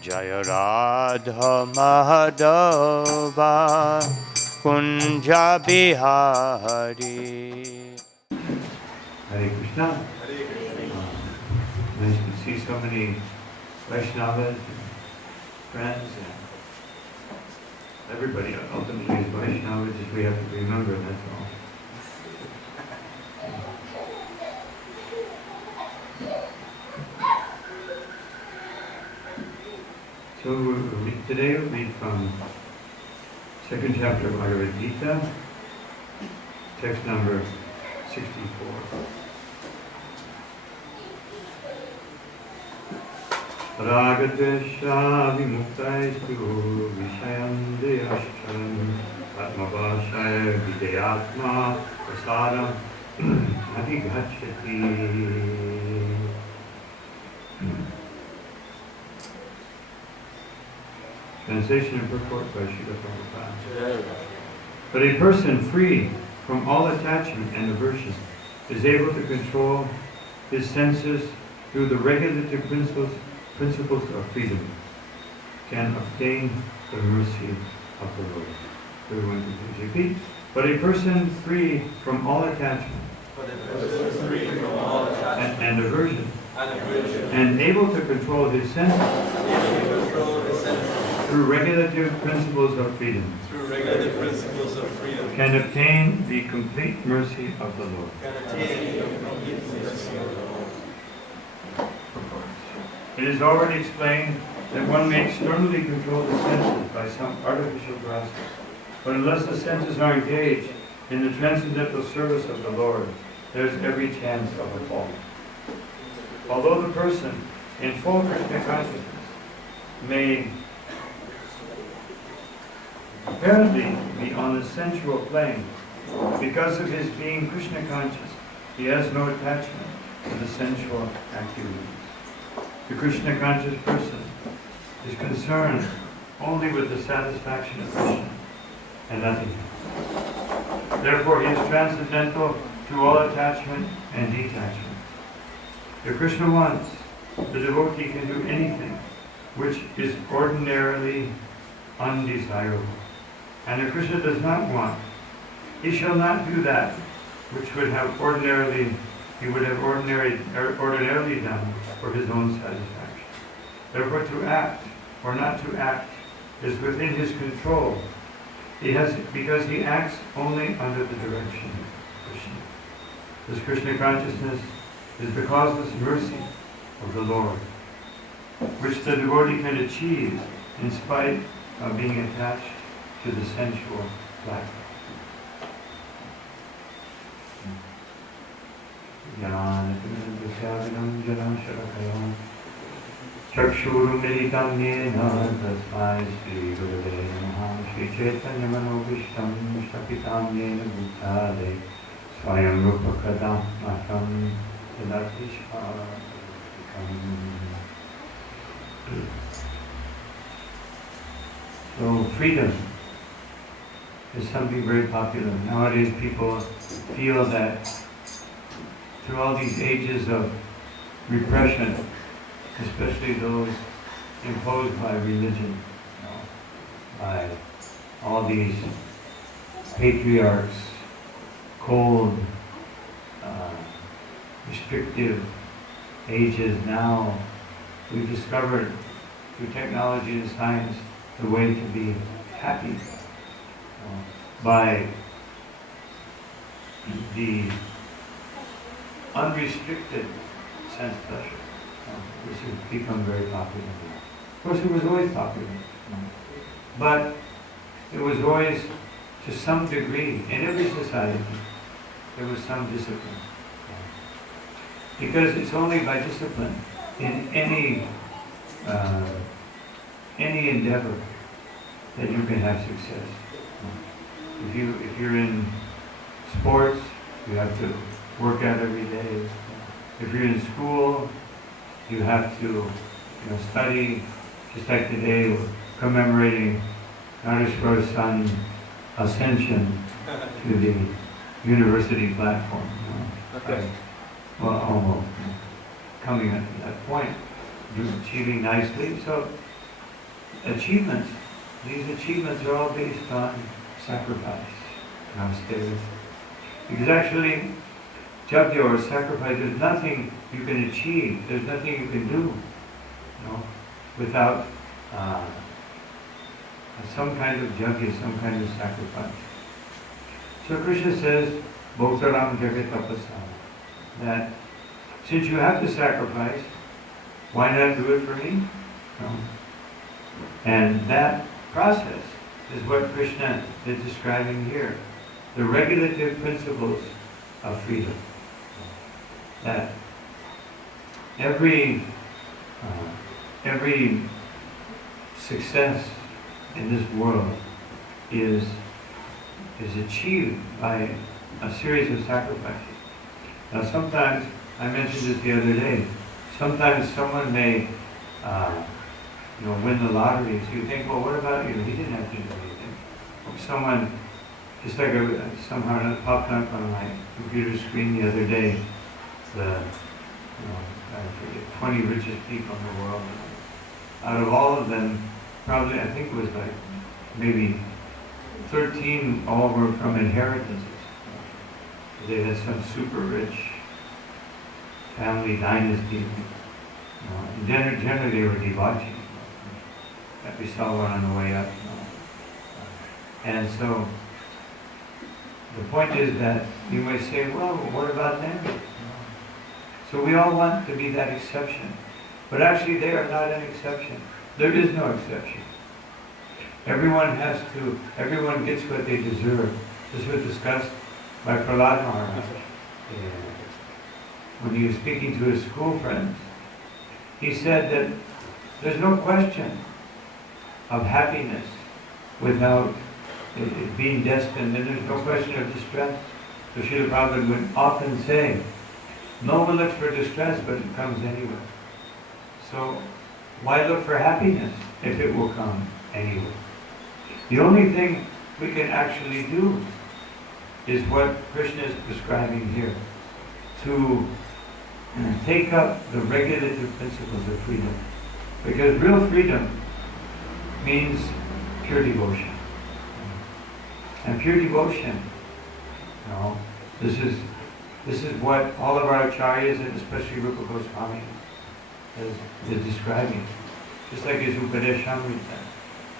Jaya Radha Madhava Kunja Bihari. Hare Krishna. Nice to see so many Vaishnavas and friends. And everybody ultimately is Vaishnava, just we have to remember, that's all. So today we'll read from second chapter of Bhagavad Gita, text number 64. Ragadvesha vimuktaisthu vishayam deyashcharam atmavashaya videyatma prasadam adhigacchati. Translation and purport by Srila Prabhupada. But a person free from all attachment and aversion is able to control his senses through the regulative principles of freedom, can obtain the mercy of the Lord. Everyone can please repeat. But a person free from all attachment and aversion and able to control his senses through regulative principles of freedom, can obtain the complete mercy of the Lord. It is already explained that one may externally control the senses by some artificial process, but unless the senses are engaged in the transcendental service of the Lord, there is every chance of a fall. Although the person in full Krishna consciousness may apparently be on the sensual plane, because of his being Krishna conscious, he has no attachment to the sensual activities. The Krishna conscious person is concerned only with the satisfaction of Krishna and nothing else. Therefore, he is transcendental to all attachment and detachment. If Krishna wants, the devotee can do anything which is ordinarily undesirable. And if Krishna does not want, he shall not do that which he would have ordinarily done for his own satisfaction. Therefore, to act or not to act is within his control. Because he acts only under the direction of Krishna. This Krishna consciousness is the causeless mercy of the Lord, which the devotee can achieve in spite of being attached to the sensual platform. Chakshurumilitam yena tasmai Sri Gurave Namaha Sri Chaitanya Manobhishtam Shtapitam yena bhutale Swayam Rupa Kadam Maham Yadakishparakam. So freedom is something very popular. Nowadays people feel that through all these ages of repression, especially those imposed by religion, by all these patriarchs, cold, restrictive ages, now we've discovered through technology and science the way to be happy by the unrestricted sense pleasure. This has become very popular. Of course, it was always popular, but it was always, to some degree, in every society, there was some discipline. Because it's only by discipline in any endeavor that you can have success. If you're in sports, you have to work out every day. If you're in school, you have to study, just like today we're commemorating Nareshwar's son's ascension to the university platform. Okay. Well, almost coming up to that point. achieving nicely. So achievements, these achievements are all based on sacrifice and austerity. Because actually, yajna or sacrifice, there's nothing you can achieve, there's nothing you can do, without some kind of yajna, some kind of sacrifice. So Krishna says, Bhoktaram Jagat Tapasa, that since you have to sacrifice, why not do it for me? And that process is what Krishna is describing here. The regulative principles of freedom. That every success in this world is achieved by a series of sacrifices. Now sometimes, I mentioned this the other day, sometimes someone may win the lottery, so you think, well, what about you? He didn't have to do anything. Or someone, just like somehow it popped up on my computer screen the other day, I forget, 20 richest people in the world. Out of all of them, probably, I think it was like maybe 13 all were from inheritances. They had some super rich family dynasty. Generally they were devotees. We saw one on the way up. And so the point is that you may say, well, what about them? So we all want to be that exception. But actually they are not an exception. There is no exception. Everyone gets what they deserve. This was discussed by Prasad Maharaj. When he was speaking to his school friends, he said that there's no question of happiness without it being destined, and there's no question of distress. So Srila Prabhupada would often say, no one looks for distress, but it comes anyway. So why look for happiness if it will come anyway? The only thing we can actually do is what Krishna is prescribing here, to take up the regulative principles of freedom. Because real freedom means pure devotion. And pure devotion, this is what all of our acharyas, and especially Rupa Goswami, is describing. Just like his Upadeshamrita.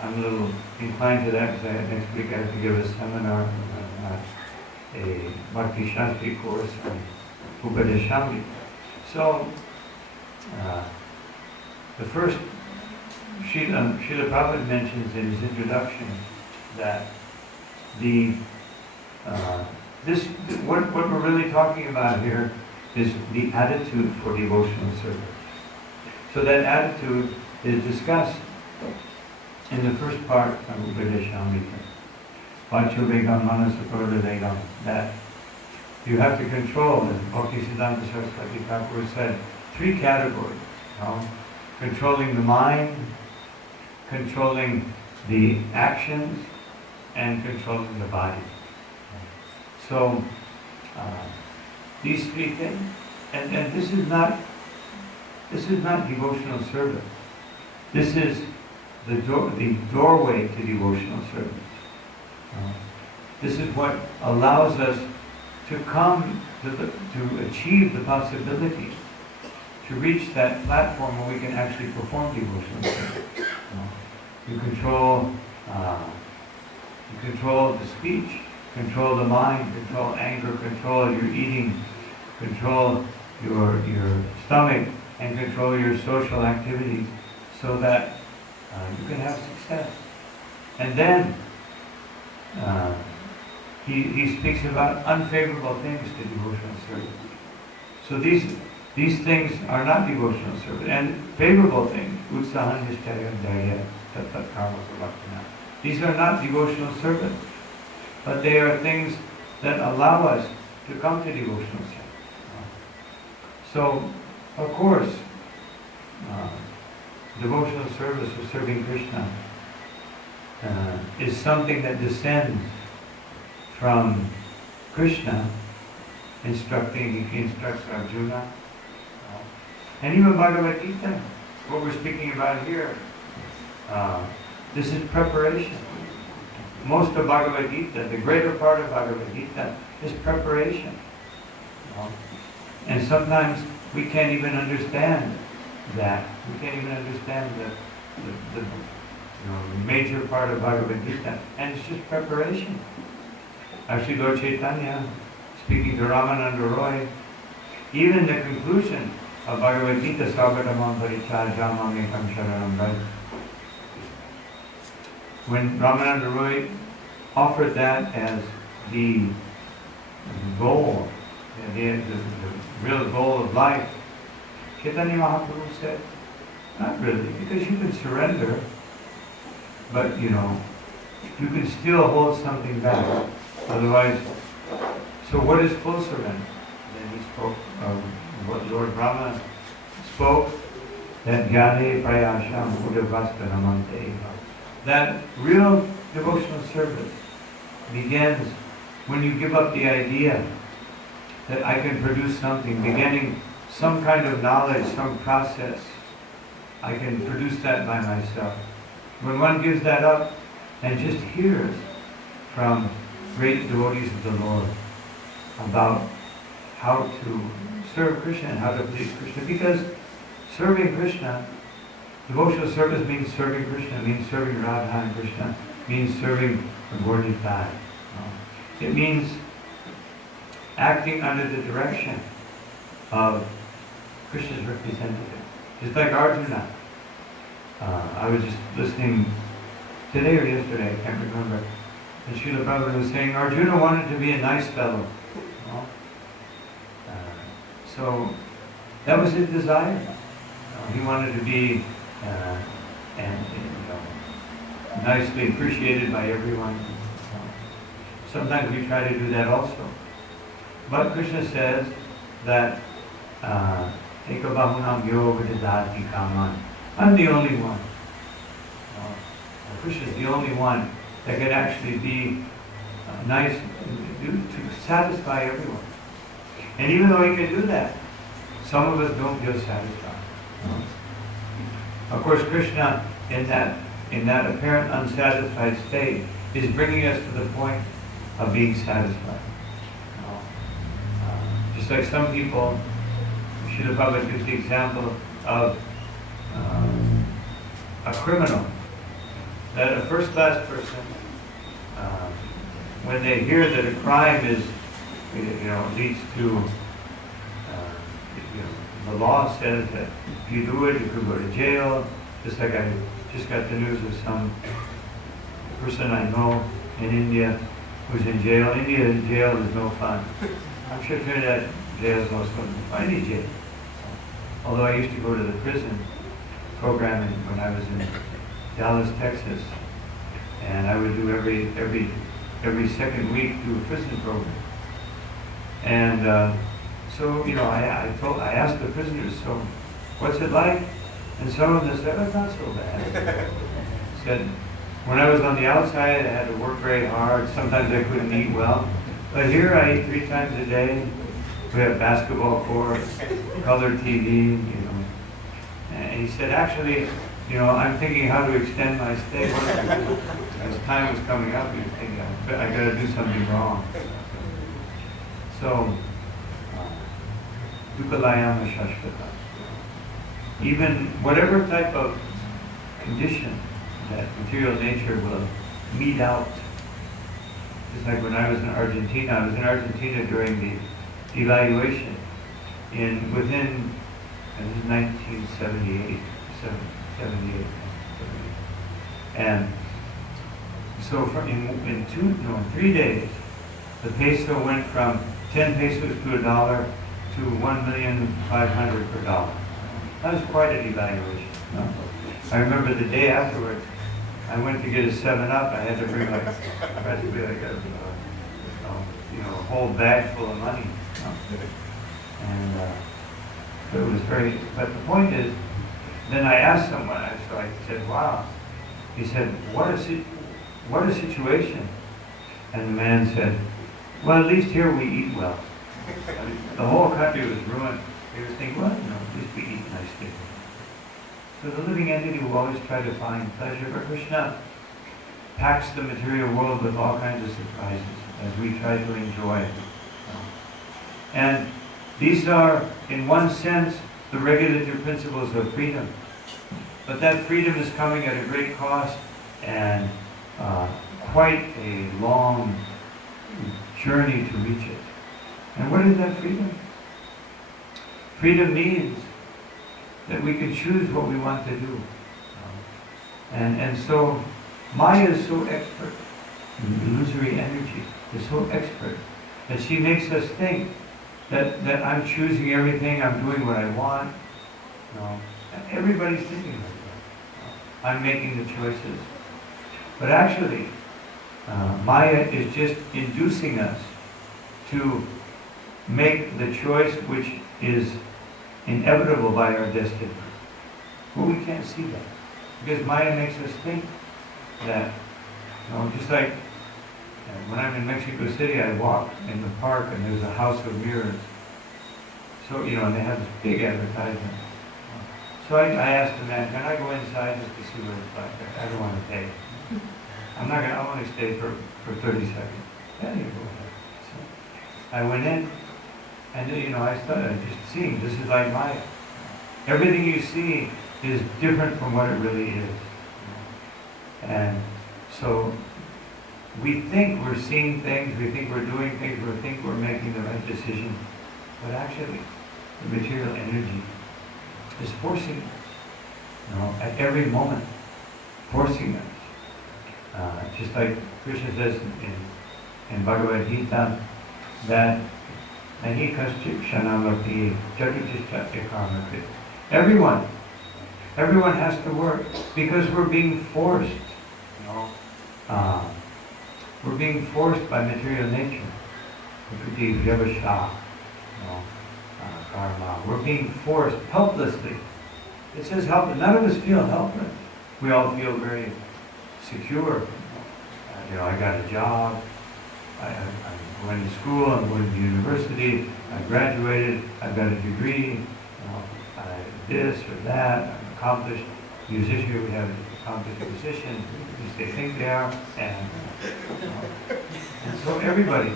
I'm a little inclined to that because next week I have to give a seminar, a Bhakti Shastri course on Upadeshamrita. So, the first, Srila Prabhupada mentions in his introduction that what we're really talking about here is the attitude for devotional service. So that attitude is discussed in the first part of Upadeshamrita. Vacho Vegam Manasapurva Vegam. That you have to control, as Bhaktisiddhanta Saraswati Thakur said, 3 categories. Controlling the mind, controlling the actions, and controlling the body. So these 3 things, and this is not devotional service. This is the doorway to devotional service. This is what allows us to come to achieve the possibility to reach that platform where we can actually perform devotional service. You control the speech, control the mind, control anger, control your eating, control your stomach, and control your social activities so that you can have success. And then he speaks about unfavorable things to devotional service. So these things are not devotional service. And favorable things, utsahan nishtayam daya tat karma pravaktina. These are not devotional service, but they are things that allow us to come to devotional service. So, of course, devotional service or serving Krishna is something that descends from Krishna he instructs Arjuna. And even Bhagavad Gita what we're speaking about here. This is preparation. Most of Bhagavad Gita, the greater part of Bhagavad Gita, is preparation. And sometimes we can't even understand that. We can't even understand the major part of Bhagavad Gita, and it's just preparation. Actually, Lord Chaitanya, speaking to Ramananda Roy, even the conclusion of Bhagavad Gita, Sarvadhamam Parityajamam Ekam Sharanam Vraj. When Ramananda Roy offered that as the goal, the real goal of life, Chaitanya Mahaprabhu said, not really, because you can surrender, but you can still hold something back. Otherwise, so what is full surrender? Then he spoke of what Lord Brahma spoke, that Jnane Prayasham Udavasta Namante. That real devotional service begins when you give up the idea that I can produce something, beginning some kind of knowledge, some process. I can produce that by myself. When one gives that up and just hears from great devotees of the Lord about how to serve Krishna and how to please Krishna, because serving Krishna, devotional service means serving Krishna, means serving Radha and Krishna, means serving the Gaura. It means acting under the direction of Krishna's representative. Just like Arjuna. I was just listening today or yesterday, I can't remember, and Srila Prabhupada was saying Arjuna wanted to be a nice fellow. So that was his desire. He wanted to be nicely appreciated by everyone. Sometimes we try to do that also. But Krishna says that Ekabahunam yoga dadati kaman. I'm the only one. Krishna is the only one that can actually be nice to satisfy everyone. And even though he can do that, some of us don't feel satisfied. Of course, Krishna, in that apparent unsatisfied state, is bringing us to the point of being satisfied. Just like some people, Srila Prabhupada gives the example of a criminal, that a first-class person, when they hear that a crime leads to, the law says that if you do it, you could go to jail. Just like I just got the news of some person I know in India who's in jail. India jail is no fun. I'm sure Trinidad jail is no fun. Any jail. Although I used to go to the prison program when I was in Dallas, Texas, and I would do every second week do a prison program. And so I asked the prisoners, so what's it like? And some of them said, oh, it's not so bad. Said, when I was on the outside, I had to work very hard. Sometimes I couldn't eat well. But here I eat 3 times a day. We have basketball courts, color TV, And he said, actually, I'm thinking how to extend my stay. As time was coming up, he was thinking, I got to do something wrong. So, dukalayama shashvata. Even whatever type of condition that material nature will mete out. Just like when I was in Argentina. I was in Argentina during the evaluation within 1978, 78. And so in 3 days, the peso went from 10 pesos to $1 to 1,500,000 per dollar. That was quite an evaluation. I remember the day afterwards, I went to get a 7-Up. I had to bring practically like a whole bag full of money. And so it was very. But the point is, then I asked someone. So I said, "Wow." He said, "What a situation." And the man said, "Well, at least here we eat well." The whole country was ruined. They were thinking, well, at least we eat nicely. So the living entity will always try to find pleasure, but Krishna packs the material world with all kinds of surprises as we try to enjoy it. And these are, in one sense, the regulative principles of freedom. But that freedom is coming at a great cost and quite a long journey to reach it. And what is that freedom? Freedom means that we can choose what we want to do. And so Maya is so expert in illusory energy, is so expert that she makes us think that I'm choosing everything, I'm doing what I want. No. Everybody's thinking like that. I'm making the choices. But actually, Maya is just inducing us to make the choice which is inevitable by our destiny. But we can't see that. Because Maya makes us think that, just like when I'm in Mexico City, I walk in the park and there's a house of mirrors. So, and they have this big advertisement. So I asked the man, can I go inside just to see what it's like? I don't want to pay. I want to stay for 30 seconds. Yeah, you go ahead. So I went in, and I started just seeing, this is like Maya. Everything you see is different from what it really is. And so we think we're seeing things, we think we're doing things, we think we're making the right decision. But actually, the material energy is forcing us, at every moment, forcing us. Just like Krishna says in Bhagavad Gita, that nahi kaschit kshanamati jatutishtya karmakrit. Everyone has to work because we're being forced. We're being forced by material nature. Karma. We're being forced helplessly. It says helpless. None of us feel helpless. We all feel very secure. I got a job. I'm going to school. I'm going to university. I graduated. I've got a degree. This or that. I'm accomplished musician. We have accomplished musicians. At least they think they are. And so everybody,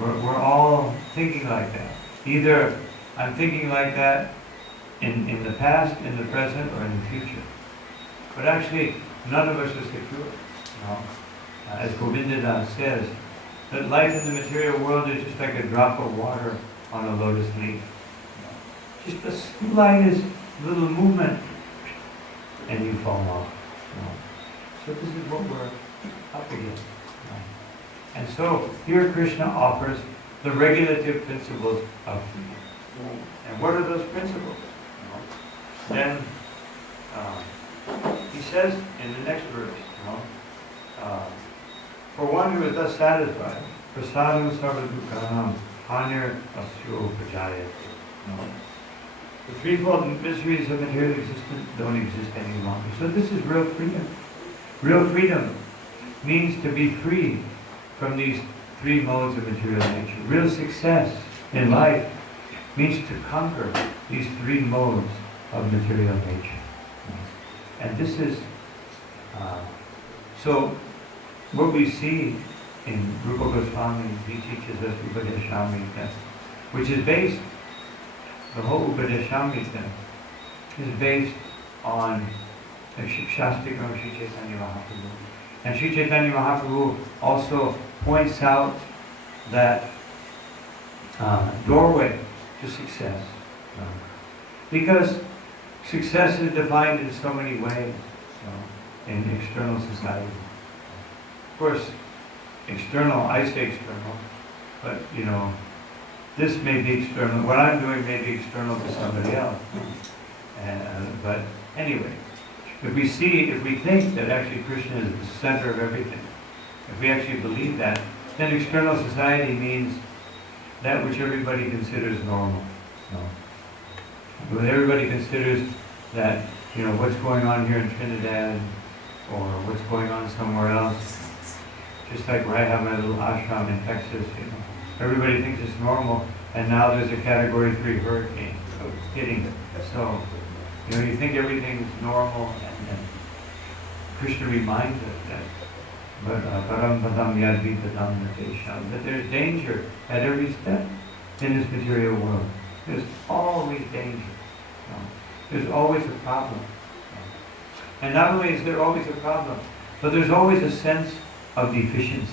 we're all thinking like that. Either I'm thinking like that in the past, in the present, or in the future. But actually, none of us are secure. As Govinda says, that life in the material world is just like a drop of water on a lotus leaf. Just the slightest little movement, and you fall off. So this is what we're up against. And so here Krishna offers the regulative principles of freedom. And what are those principles? Then he says in the next verse, for one who is thus satisfied, prasadam sarvadukkanam hanir asyo pajayate. The threefold miseries of material existence don't exist any longer. So this is real freedom. Real freedom means to be free from these three modes of material nature. Real success in life means to conquer these three modes of material nature. And this is, so what we see in Rupa Goswami, he teaches us Upadeshamrita, which is based, the whole Upadeshamrita is based on the Shastikam Sri Chaitanya Mahaprabhu. And Sri Chaitanya Mahaprabhu also points out that doorway to success. Because success is defined in so many ways in external society. Of course, external, I say external, but this may be external. What I'm doing may be external to somebody else. But anyway, if we think that actually Krishna is the center of everything, if we actually believe that, then external society means that which everybody considers normal. When everybody considers that, what's going on here in Trinidad or what's going on somewhere else, just like where I have my little ashram in Texas, everybody thinks it's normal, and now there's a Category 3 hurricane hitting it. So You know, you think everything is normal, and Krishna reminds us that that there's danger at every step in this material world. There's always danger. You know. There's always a problem. And not only is there always a problem, but there's always a sense of deficiency.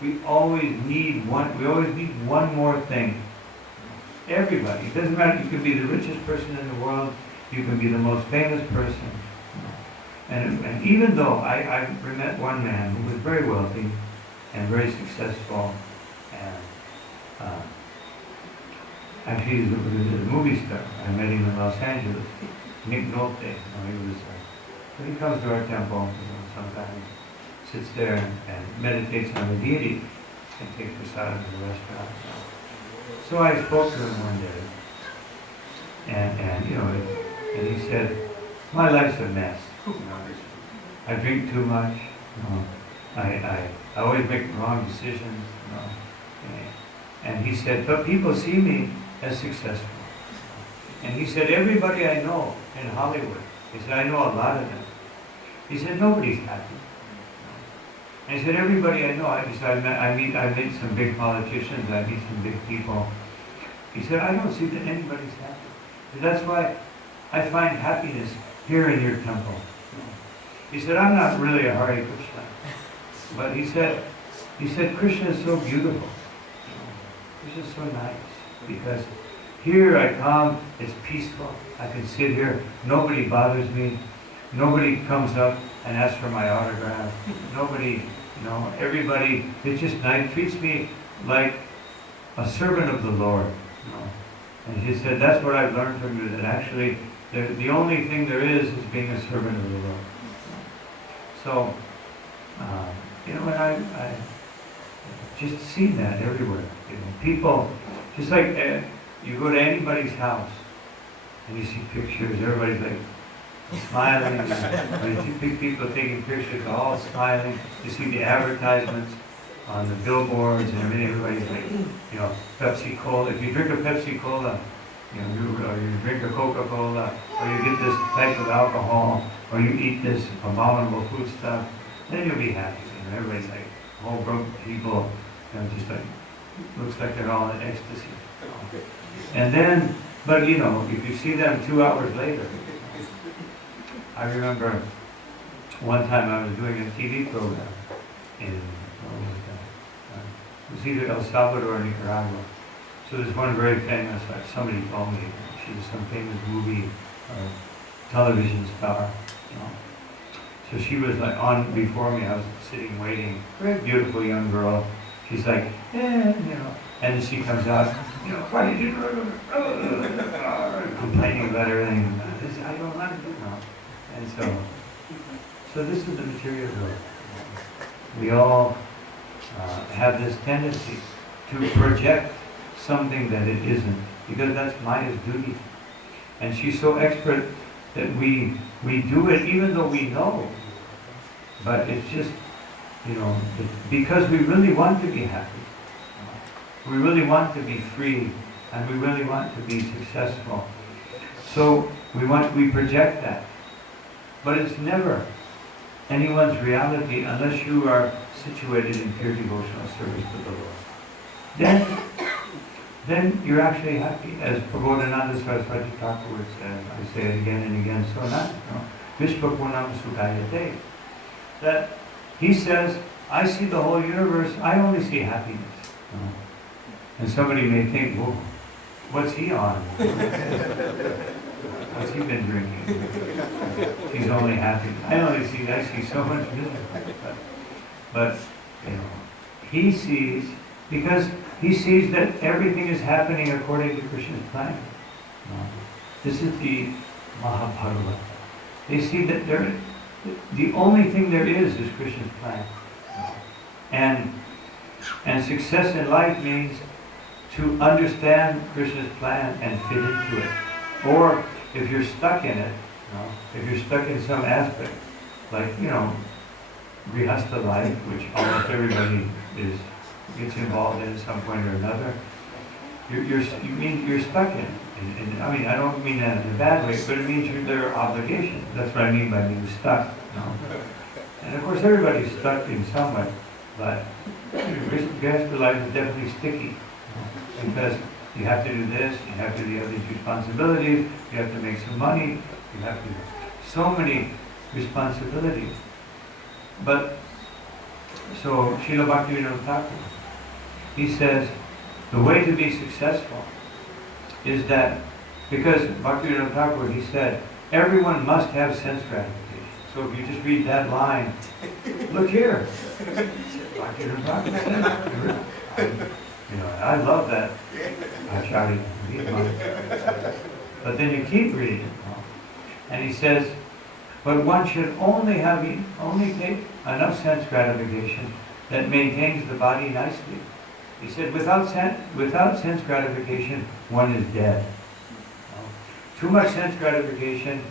We always need one more thing. Everybody. It doesn't matter, you can be the richest person in the world, you can be the most famous person. And even though I met one man who was very wealthy and very successful, and actually he's a movie star. I met him in Los Angeles, Nick Nolte. He comes to our temple, sometimes sits there and meditates on the deity and takes prasad in the restaurant. So I spoke to him one day, and he said, "My life's a mess. I drink too much. I always make wrong decisions." And he said, "But people see me as successful." And he said, "Everybody I know in Hollywood," he said, "I know a lot of them." He said, "Nobody's happy." And he said, "Everybody I know," I meet some big politicians, I meet some big people. He said, "I don't see that anybody's happy. And that's why I find happiness here in your temple." He said, "I'm not really a Hare Krishna." But he said, "Krishna is so beautiful. Krishna is so nice. Because here I come, it's peaceful. I can sit here. Nobody bothers me. Nobody comes up and asks for my autograph. Nobody, everybody, it's just nice, treats me like a servant of the Lord." And he said, "That's what I've learned from you, that actually the only thing there is being a servant of the Lord." So, and I just seen that everywhere. People, just like you go to anybody's house and you see pictures, everybody's like smiling. When you see people taking pictures, all smiling. You see the advertisements on the billboards and everything. Everybody's like, Pepsi Cola. If you drink a Pepsi Cola, or you drink a Coca-Cola, or you get this type of alcohol, or you eat this abominable food stuff, then you'll be happy. Everybody's like, whole group of people, just like, looks like they're all in ecstasy. And then, but if you see them 2 hours later, I remember one time I was doing a TV program in, it was either El Salvador or Nicaragua. So there's one very famous, somebody told me, she was some famous movie television star. So she was like on before me, I was sitting waiting, very beautiful young girl. She's like, and then she comes out, "Why did you complaining about everything. I don't want to do that." And so this is the material world. We all have this tendency to project something that it isn't, because that's Maya's duty. And she's so expert that we do it even though we know. But it's just, because we really want to be happy. We really want to be free, and we really want to be successful. So we project that. But it's never anyone's reality unless you are situated in pure devotional service to the Lord. Then you're actually happy. As Prabodhananda Saraswati Thakur says, I say it again and again, so not, Vishwapunam Sukayate. That he says, I see the whole universe, I only see happiness. And somebody may think, well, what's he on? What's he been drinking? He's only happy. I see so much misery. But he sees, because he sees that everything is happening according to Krishna's plan. This is the Mahabharata. They see that the only thing there is Krishna's plan. And success in life means to understand Krishna's plan and fit into it. Or if you're stuck in it, if you're stuck in some aspect, like, Grihastha life, which almost everybody gets involved in at some point or another, you're stuck in. And I mean, I don't mean that in a bad way, but it means there are obligations. That's what I mean by being stuck. You know? And of course, everybody's stuck in some way, but Grihastha life is definitely sticky, you know, because you have to do this, you have to do these responsibilities, you have to make some money, you have to do so many responsibilities. But so Srila Bhaktivinoda Thakur, he says the way to be successful is that, because Bhaktivinoda Thakur, he said, everyone must have sense gratification. So if you just read that line, look here. Bhaktivinoda Thakur said, you know, I love that. Acharya, but then you keep reading, and he says, but one should only take enough sense gratification that maintains the body nicely. He said, without sense gratification, one is dead. Too much sense gratification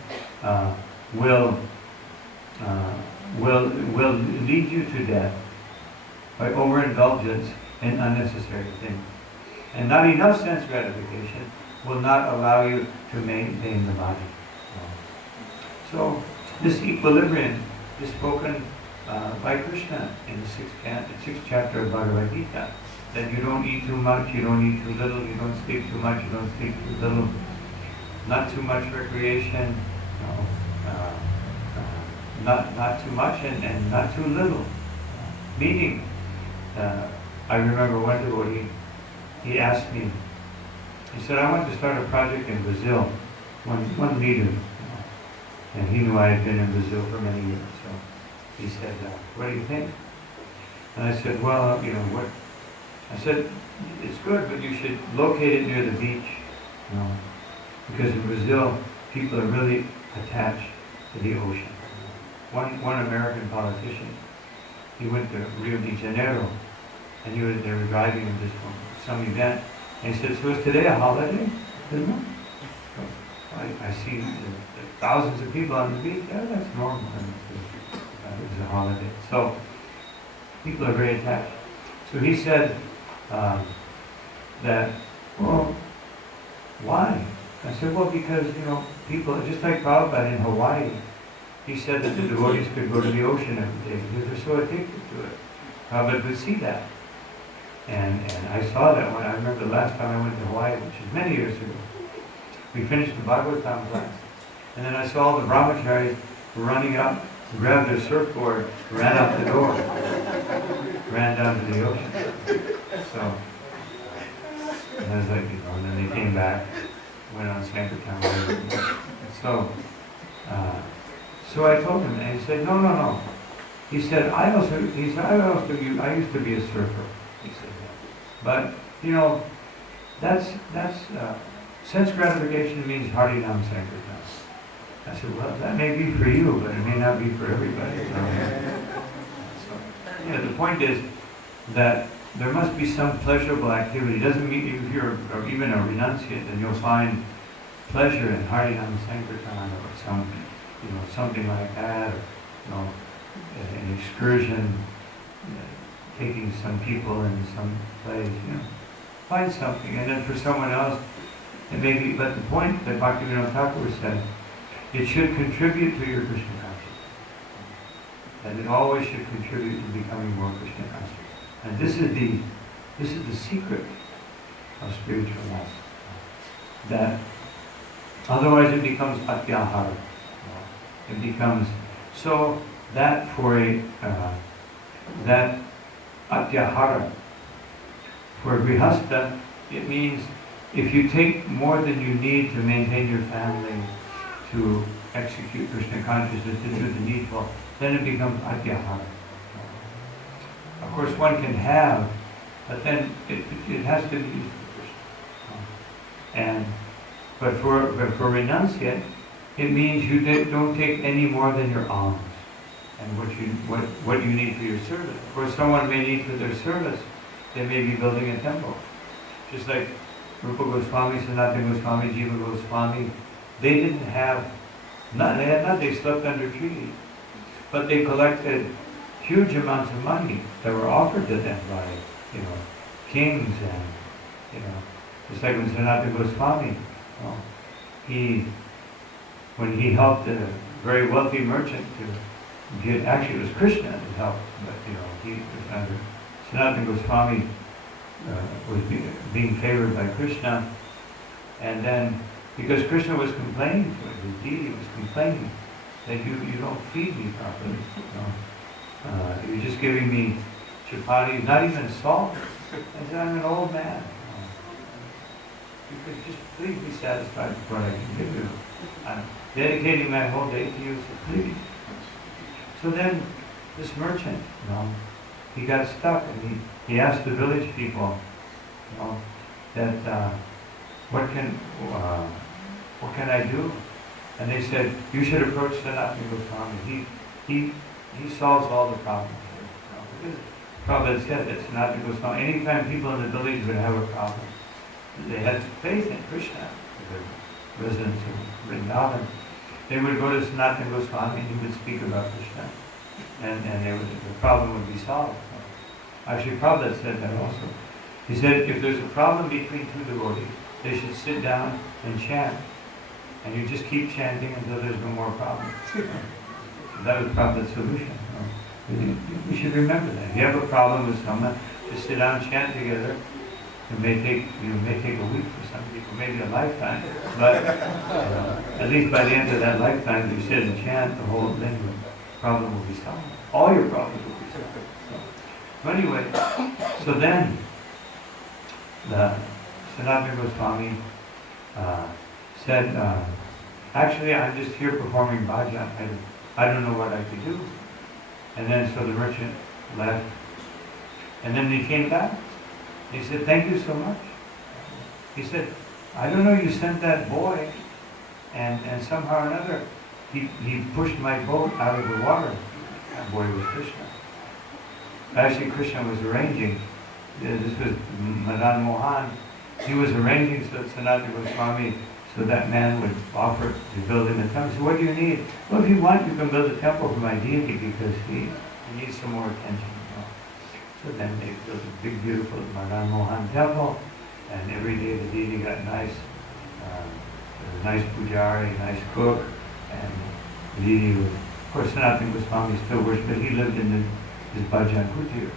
will lead you to death by overindulgence in unnecessary things. And not enough sense gratification will not allow you to maintain the body. So this equilibrium is spoken by Krishna in the sixth chapter of Bhagavad Gita. That you don't eat too much, you don't eat too little, you don't sleep too much, you don't sleep too little. Not too much recreation, not too much and not too little. Meaning, I remember one devotee, he asked me, he said, I want to start a project in Brazil, one leader, and he knew I had been in Brazil for many years, so he said, what do you think? And I said, well, you know, what? I said, it's good, but you should locate it near the beach, you know, because in Brazil, people are really attached to the ocean. One American politician, he went to Rio de Janeiro, and they were driving him to some event, and he said, so is today a holiday? I said, no. So I see thousands of people on the beach. Yeah, that's normal. It's a holiday. So people are very attached. So he said that, well, why? I said, well, because, you know, people, just like Prabhupada in Hawaii, he said that the devotees could go to the ocean every day because they're so addicted to it. Prabhupada would see that. And I saw that when I remember the last time I went to Hawaii, which is many years ago. We finished the Bhagavatam class. And then I saw the brahmacharis running up, grabbed their surfboard, ran out the door, ran down to the ocean. So, and I was like, you know, and then they came back, went on Sankirtan. So I told him, and he said, no. He said, I used to be a surfer. He said that. But, you know, that's sense gratification means Harinam Sankirtan. I said, well, that may be for you, but it may not be for everybody. So, the point is that there must be some pleasurable activity. It doesn't mean if you're even a renunciate, then you'll find pleasure in Harinam Sankirtan or something like that, or, an excursion, taking some people in some place, find something. And then for someone else, it may be, but the point that Bhaktivinoda Thakur said, it should contribute to your Krishna consciousness. That it always should contribute to becoming more Krishna conscious. And this is the secret of spiritual life. That otherwise it becomes atyahara. It becomes so that for that atyahara, for a grihastha, it means if you take more than you need to maintain your family, to execute Krishna consciousness, to do the needful, then it becomes atyahara. Of course, one can have, but then it has to be used for Krishna. But for renunciate, it means you don't take any more than your alms and what you need for your service. Of course, someone may need for their service, they may be building a temple. Just like Rupa Goswami, Sanatana Goswami, Jiva Goswami, they didn't have, they slept under trees, but they collected huge amounts of money that were offered to them by, kings and, Just like when Sanatana Goswami, when he helped a very wealthy merchant to get, actually it was Krishna that helped, but he was under, Sanatana Goswami was being favored by Krishna, and then, because Krishna was complaining to him, his deity was complaining, that you don't feed me properly, you're just giving me chapati, not even salt. I said, I'm an old man. You could just please be satisfied with what I can give you. I'm dedicating my whole day to you, so please. So then, this merchant, he got stuck, and he asked the village people, that what can I do? And they said, you should approach Sanatana Goswami. He solves all the problems. Because Prabhupada said that Sanatana Goswami, anytime people in the village would have a problem, they had faith in Krishna, the residents of Vrindavan, they would go to Sanatana Goswami and he would speak about Krishna, and the problem would be solved. Actually, Prabhupada said that also. He said, if there's a problem between two devotees, they should sit down and chant, and you just keep chanting until there's no more problems. That was Prabhupada's solution. We should remember that. If you have a problem with someone, just sit down and chant together. It may take a week for some people, maybe a lifetime, but at least by the end of that lifetime, if you sit and chant, the whole problem will be solved. All your problems will be solved. So anyway, so then the Sanatana Goswami said, actually, I'm just here performing bhajan. I don't know what I could do. And then so the merchant left, and then he came back. He said, thank you so much. He said, I don't know, you sent that boy, and somehow or another, he pushed my boat out of the water. That boy was Krishna. Actually, Krishna was arranging, this was Madan Mohan, he was arranging so that Sanatana Goswami, so that man would offer to build him a temple. So what do you need? Well, if you want, you can build a temple for my deity because he needs some more attention. So then they built a big, beautiful Madan Mohan temple, and every day the deity got nice, nice pujari, nice cook, and the deity was, of course, Sanatana Goswami still worshipped, but he lived in his bhajan kutir.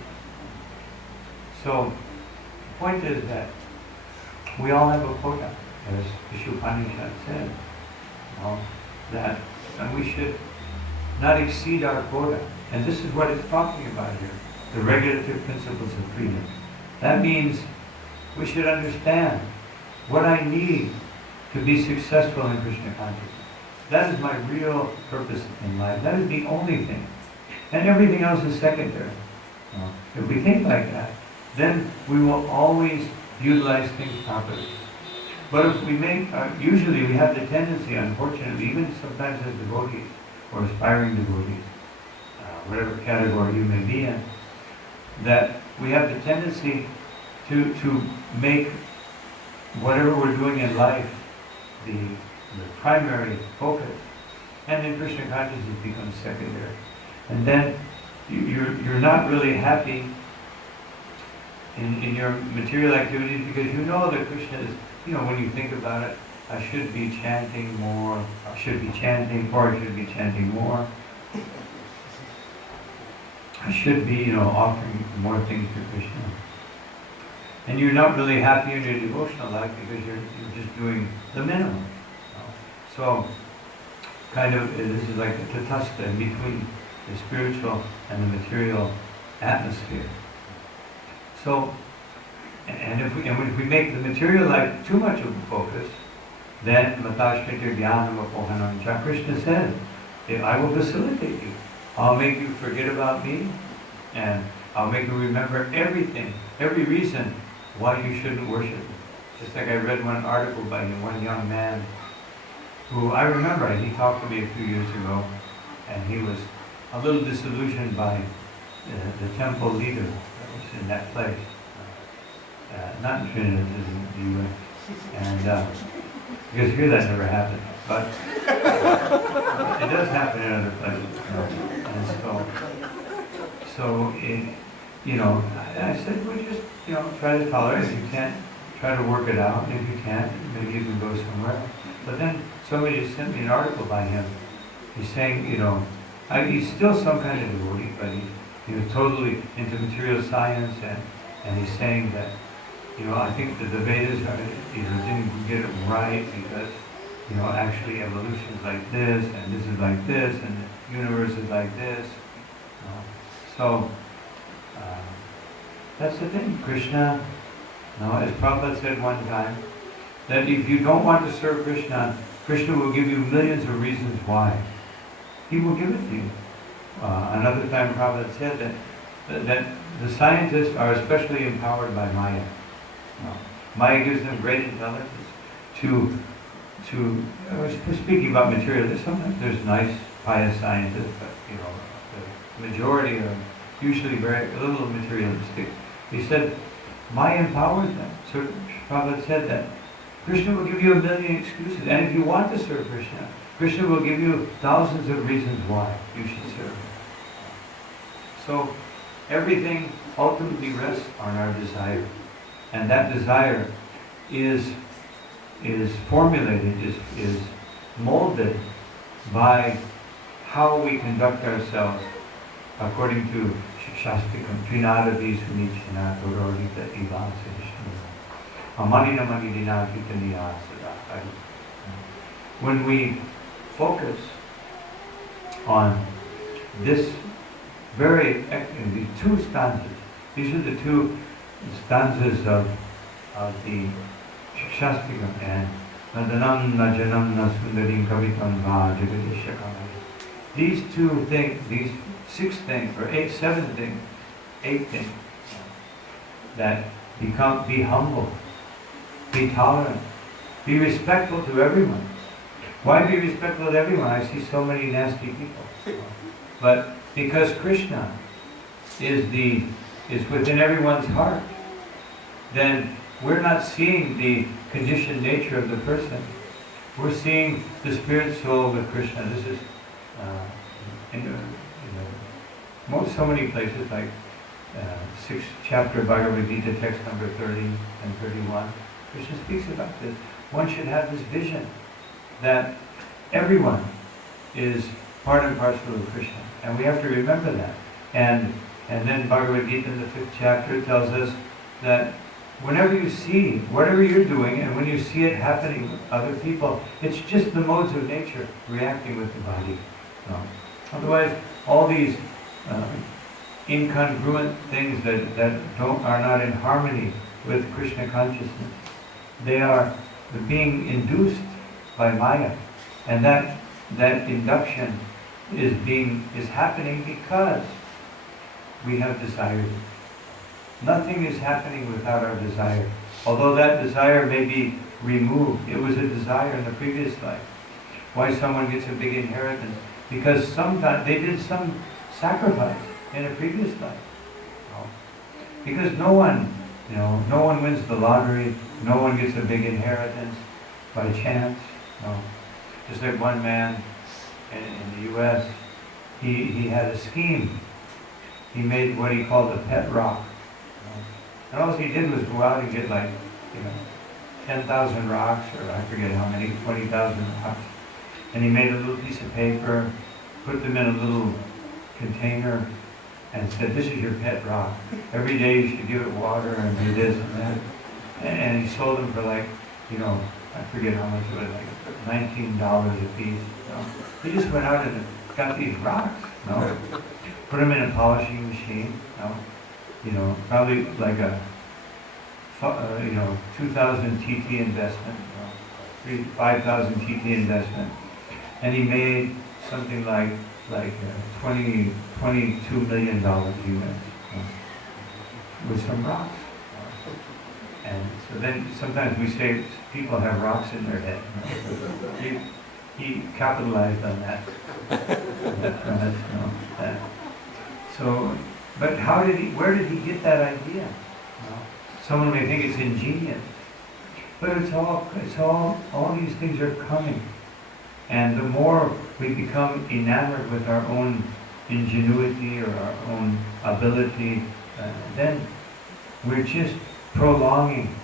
So the point is that we all have a quota, as the Upanishad said, that and we should not exceed our quota. And this is what it's talking about here. The regulative principles of freedom. That means we should understand what I need to be successful in Krishna consciousness. That is my real purpose in life. That is the only thing. And everything else is secondary. If we think like that, then we will always utilize things properly. But if we make, usually we have the tendency, unfortunately, even sometimes as devotees or aspiring devotees, whatever category you may be in, that we have the tendency to make whatever we're doing in life the primary focus, and then Krishna consciousness becomes secondary. And then you're not really happy in your material activities because you know that Krishna is, when you think about it, I should be chanting more, I should be chanting, or I should be chanting more. I should be, offering more things to Krishna. And you're not really happy in your devotional life because you're just doing the minimum. So, kind of, this is like a tatastha in between the spiritual and the material atmosphere. So, and if we make the material life too much of a focus, then matashkritir dhyanam apohanam cha, Krishna said, I will facilitate you. I'll make you forget about me, and I'll make you remember everything, every reason why you shouldn't worship me. Just like I read one article by one young man who I remember, he talked to me a few years ago, and he was a little disillusioned by the temple leader that was in that place. Not in Trinidad, in the U.S. And because here that never happened, but it does happen in other places. And so I said, well, just try to tolerate it. You can't try to work it out. If you can't, maybe you can go somewhere else. But then somebody just sent me an article by him. He's saying, he's still some kind of devotee, but he was totally into material science, and he's saying that, I think that the Vedas didn't get it right because, actually evolution is like this, and this is like this, and the universe is like this. So, that's the thing. Krishna, as Prabhupada said one time, that if you don't want to serve Krishna, Krishna will give you millions of reasons why. He will give it to you. Another time Prabhupada said that the scientists are especially empowered by Maya. Maya gives them great intelligence speaking about material, sometimes there's nice, pious scientists, but the majority are usually very little materialistic. He said, Maya empowers them. So Prabhupada said that Krishna will give you a million excuses, and if you want to serve Krishna, Krishna will give you thousands of reasons why you should serve him. So everything ultimately rests on our desire. And that desire is formulated, is molded by how we conduct ourselves according to Shastikam, Trinada Visunichana, Dororita Ivasa Vishnu, Amanina Manidina Kitaniya Sada. When we focus on this these two stanzas, these are the two stanzas of the Shastikam, and Nadanam Najanam Nasundarim Kavitam Va Jagadisha Kamari. These two things, these 6 things, or 7 things, 8 things, that be humble, be tolerant, be respectful to everyone. Why be respectful to everyone? I see so many nasty people. But because Krishna is within everyone's heart, then we're not seeing the conditioned nature of the person. We're seeing the spirit soul with Krishna. This is so many places, like 6th chapter Bhagavad Gita, text number 30 and 31. Krishna speaks about this. One should have this vision that everyone is part and parcel of Krishna. And we have to remember that. And then Bhagavad Gita in the 5th chapter tells us that whenever you see whatever you're doing, and when you see it happening with other people, it's just the modes of nature reacting with the body. Otherwise, all these incongruent things that are not in harmony with Krishna consciousness, they are being induced by Maya, and that induction is happening because we have desires. Nothing is happening without our desire. Although that desire may be removed, it was a desire in the previous life. Why someone gets a big inheritance? Because sometimes they did some sacrifice in a previous life. Because no one wins the lottery, no one gets a big inheritance by chance. Just like one man in the U.S., he had a scheme. He made what he called a pet rock. And all he did was go out and get 10,000 rocks, or I forget how many, 20,000 rocks. And he made a little piece of paper, put them in a little container, and said, "This is your pet rock. Every day you should give it water and do this and that." And he sold them for I forget how much it was, like $19 a piece. He just went out and got these rocks, put them in a polishing machine, probably like a 2,000 TT investment, 5,000 TT investment, and he made something like $22 million US with some rocks. And so then sometimes we say people have rocks in their head. He capitalized on that. So, but where did he get that idea? Someone may think it's ingenious, but all these things are coming. And the more we become enamored with our own ingenuity or our own ability, then we're just prolonging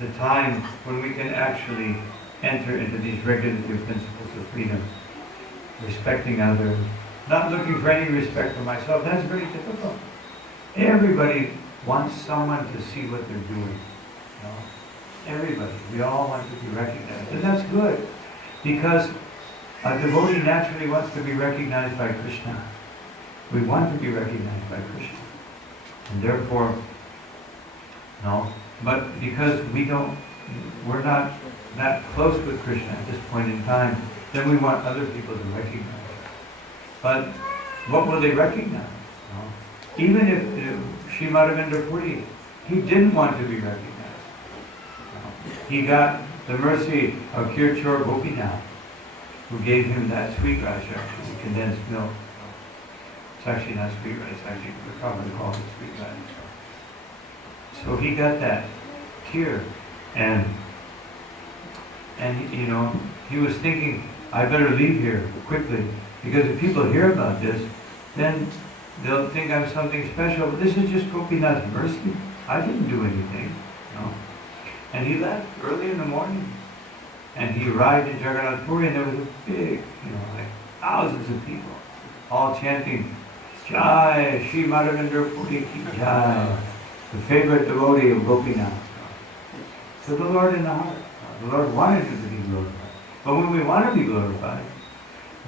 the time when we can actually enter into these regulative principles of freedom, respecting others, not looking for any respect for myself. That's very difficult. Everybody wants someone to see what they're doing. You know? Everybody. We all want to be recognized. And that's good, because a devotee naturally wants to be recognized by Krishna. We want to be recognized by Krishna. And therefore, no, but because we're not that close with Krishna at this point in time, then we want other people to recognize us. But what will they recognize? No? Even if Srimad Ravindra Puri, he didn't want to be recognized. No? He got the mercy of Kirchor Gopinath, who gave him that sweet rice, actually, condensed milk. It's actually not sweet rice, actually, we probably call it sweet rice. So he got that tear, and you know, he was thinking, I better leave here quickly, because if people hear about this, then they'll think I'm something special. But this is just Gopinath's mercy. I didn't do anything, you know. And he left early in the morning, and he arrived in Jagannath Puri, and there was a big, you know, like thousands of people, all chanting, Jai, Sri Madhavendra Puri ki Jai, the favorite devotee of Gopinath. So the Lord in the heart, the Lord wanted him to be glorified. But when we want to be glorified,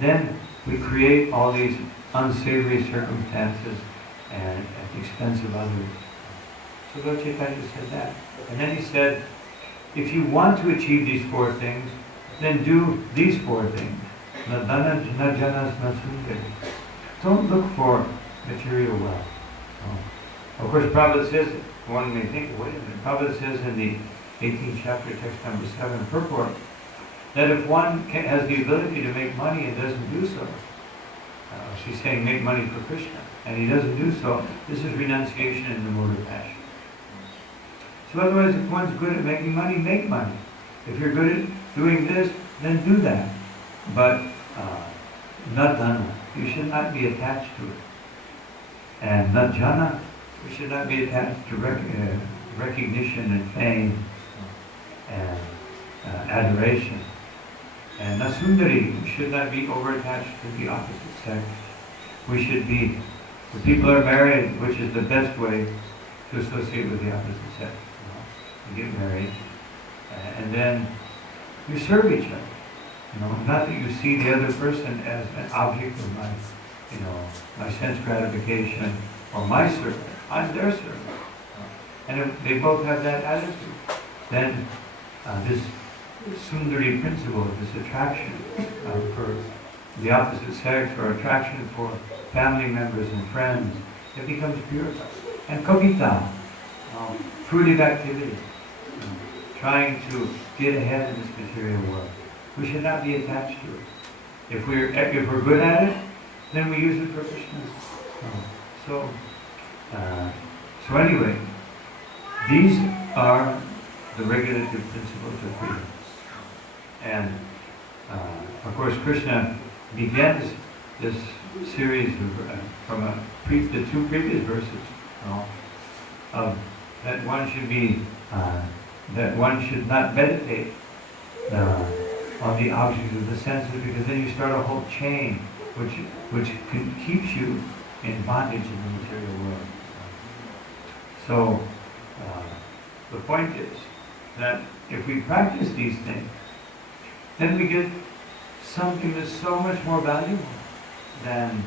then we create all these unsavory circumstances and at the expense of others. So Lord Chaitanya said that. And then he said, if you want to achieve these four things, then do these four things. Na dana, na janas, na sundari. Don't look for material wealth. No. Of course, Prabhupada says, one may think, wait a minute, Prabhupada says in the 18th chapter, text number 7, purport, that if one has the ability to make money and doesn't do so, she's saying make money for Krishna, and he doesn't do so, this is renunciation in the mode of passion. So otherwise, if one's good at making money, make money. If you're good at doing this, then do that. But not dana. You should not be attached to it. And not jana. We should not be attached to recognition and fame and adoration. And nasundari, we should not be over-attached to the opposite sex. We should be, the people are married, which is the best way to associate with the opposite sex. You get married, and then you serve each other. You know, not that you see the other person as an object of my, you know, my sense gratification or my servant. I'm their servant. And if they both have that attitude, then this sundari principle, this attraction for the opposite sex, or attraction for family members and friends, it becomes purified. And kavita, fruitive activity, trying to get ahead in this material world. We should not be attached to it. If we're good at it, then we use it for Krishna. So anyway, these are the regulative principles of freedom. And of course, Krishna begins this series from the two previous verses, of that one should be that one should not meditate on the objects of the senses, because then you start a whole chain which keeps you in bondage in the material world. So the point is that if we practice these things, then we get something that's so much more valuable than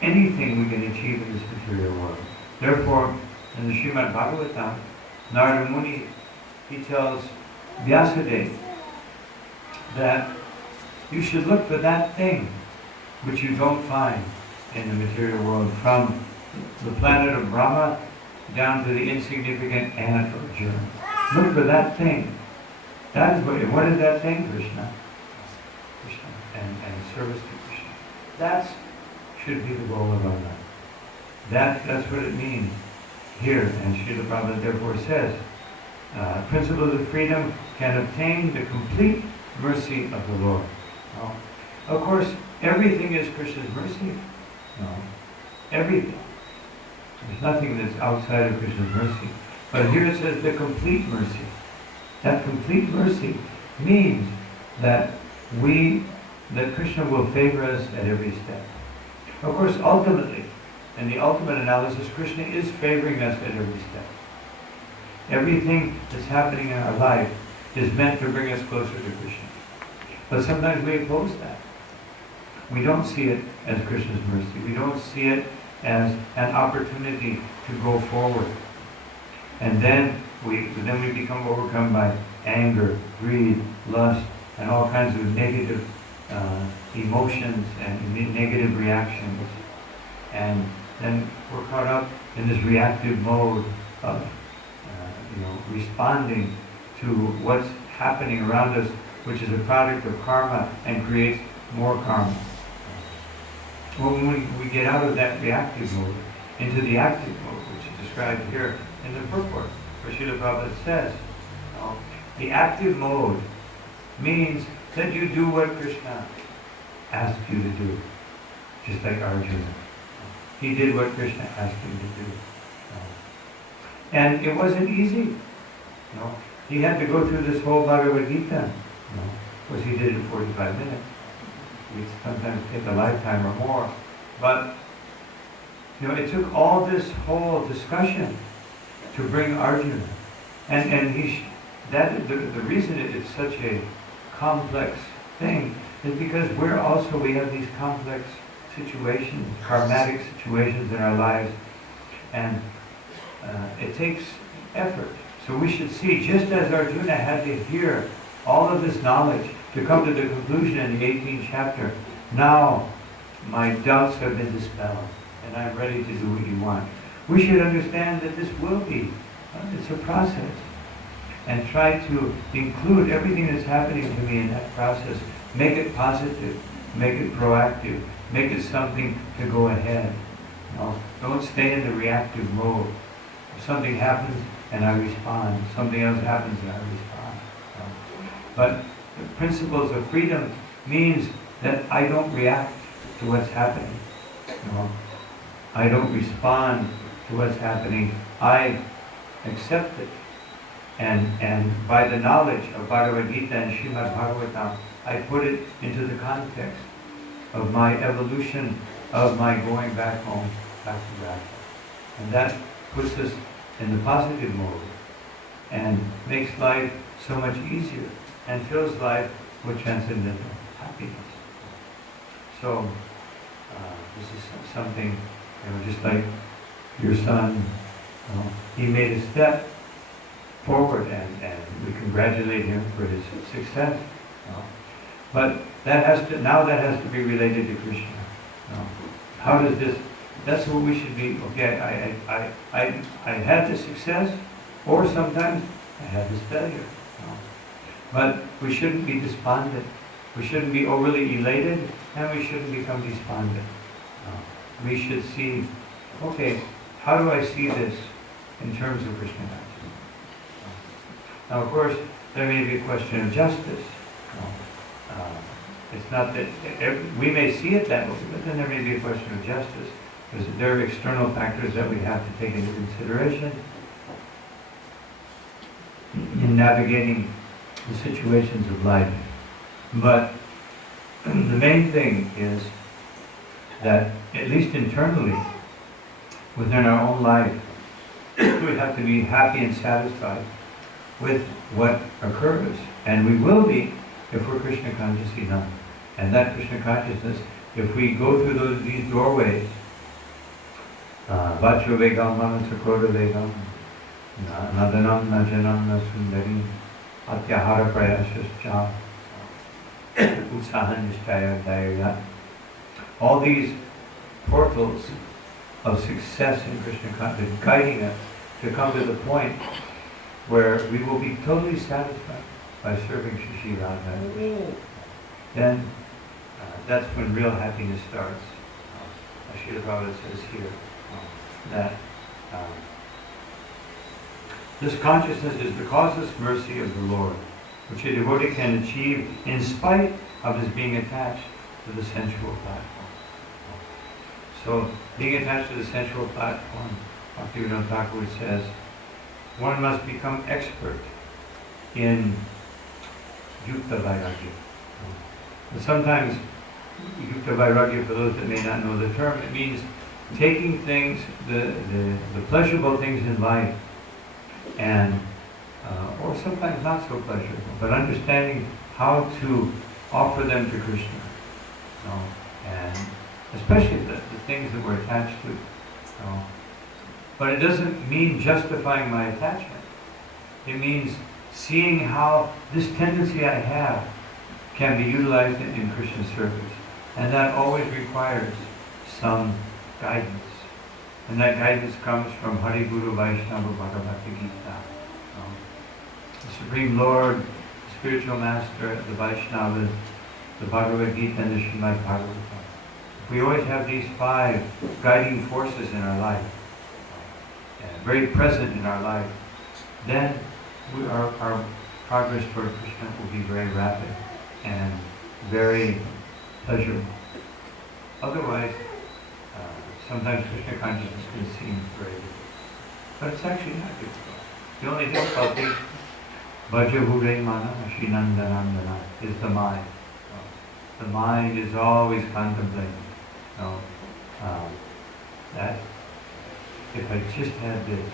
anything we can achieve in this material world. Therefore, in the Srimad Bhagavatam, Narada Muni, he tells Vyasadeva that you should look for that thing which you don't find in the material world, from the planet of Brahma down to the insignificant ant or germ. Look for that thing. That is what is that thing? Krishna. Krishna. And service to Krishna. That should be the goal of our life. That's what it means here. And Srila Prabhupada therefore says, principles of freedom can obtain the complete mercy of the Lord. Of course, everything is Krishna's mercy. Everything. There's nothing that's outside of Krishna's mercy. But here it says the complete mercy. That complete mercy means that Krishna will favor us at every step. Of course, ultimately, in the ultimate analysis, Krishna is favoring us at every step. Everything that's happening in our life is meant to bring us closer to Krishna. But sometimes we oppose that. We don't see it as Krishna's mercy. We don't see it as an opportunity to go forward. And then we become overcome by anger, greed, lust, and all kinds of negative emotions and negative reactions. And then we're caught up in this reactive mode of responding to what's happening around us, which is a product of karma and creates more karma. When we get out of that reactive mode into the active mode, which is described here in the purport, where Srila Prabhupada says, the active mode means that you do what Krishna asked you to do, just like Arjuna. He did what Krishna asked him to do. And it wasn't easy. He had to go through this whole Bhagavad Gita. Of course, he did it in 45 minutes. We sometimes take a lifetime or more. But it took all this whole discussion to bring Arjuna. And the reason it's such a complex thing is because we have these complex situations, karmatic situations in our lives, and it takes effort. So we should see, just as Arjuna had to hear all of this knowledge to come to the conclusion in the 18th chapter, now my doubts have been dispelled and I'm ready to do what you want. We should understand that this will be, it's a process, and try to include everything that's happening to me in that process. Make it positive, make it proactive, make it something to go ahead. Don't stay in the reactive mode. If something happens and I respond, something else happens and I respond. But the principles of freedom means that I don't react to what's happening. I don't respond to what's happening. I accept it. And by the knowledge of Bhagavad Gita and Srimad Bhagavatam, I put it into the context of my evolution, of my going back home, back to Radha. And that puts us in the positive mode and makes life so much easier and fills life with transcendental happiness. So this is something, just like your son, he made a step forward and we congratulate him for his success. But that has to be related to Krishna. How does this? That's what we should be. Okay, I had the success, or sometimes I had this failure. But we shouldn't be despondent. We shouldn't be overly elated, and we shouldn't become despondent. We should see, okay, how do I see this in terms of Krishna consciousness? Now, of course, there may be a question of justice. It's not that we may see it that way, but then there may be a question of justice. Because there are external factors that we have to take into consideration in navigating the situations of life. But the main thing is that, at least internally, within our own life, we have to be happy and satisfied with what occurs. And we will be if we're Krishna conscious enough. And that Krishna consciousness, if we go through these doorways, Vachra Vegam, Manasakroda Vegam, Nadanam, Najanam, Nasundari, Atyahara Prayasascha, Utsahan Nishtaya Dayaya. All these portals of success in Krishna consciousness, guiding us to come to the point where we will be totally satisfied by serving Shri Radha. Then that's when real happiness starts. Srila Prabhupada says here that this consciousness is the causeless mercy of the Lord, which a devotee can achieve in spite of his being attached to the sensual platform. So, being attached to the sensual platform, Bhaktivinoda Thakur says, one must become expert in Yukta Vairagya. And sometimes Yukta Vairagya, for those that may not know the term, it means taking things, the pleasurable things in life, and or sometimes not so pleasurable, but understanding how to offer them to Krishna. You know, and especially the things that we're attached to. You know. But it doesn't mean justifying my attachment. It means seeing how this tendency I have can be utilized in Krishna's service. And that always requires some guidance. And that guidance comes from Hari Guru Vaishnava Bhagavata Gita. The Supreme Lord, the spiritual master, the Vaishnavas, the Bhagavad Gita, and the Srimad Bhagavatam. If we always have these 5 guiding forces in our life, very present in our life, then our progress toward Krishna will be very rapid and very pleasurable. Otherwise, sometimes Krishna consciousness can seem very difficult. But it's actually not difficult. The only difficulty, Bhaja Hure Mana Ashinandanandana, is the mind. The mind is always contemplating. That if I just had this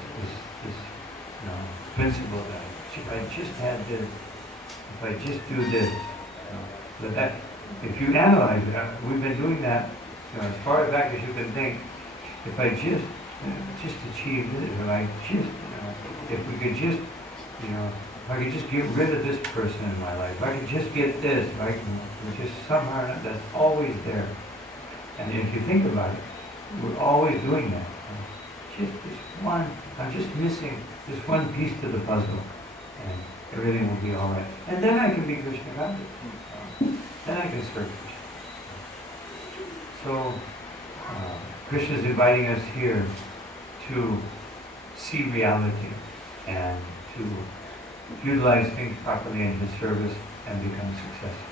principle that if I just had this, if I just do this, but that if you analyze it, we've been doing that as far back as you can think. If I just achieve this, if we could just, if I could just get rid of this person in my life, if I could just get this, if I can just somehow, that's always there. And if you think about it, we're always doing that. Just this one, I'm just missing this one piece to the puzzle, and everything will be all right. And then I can be Krishna conscious. Then I can serve Krishna. So, Krishna is inviting us here to see reality and to utilize things properly in His service and become successful.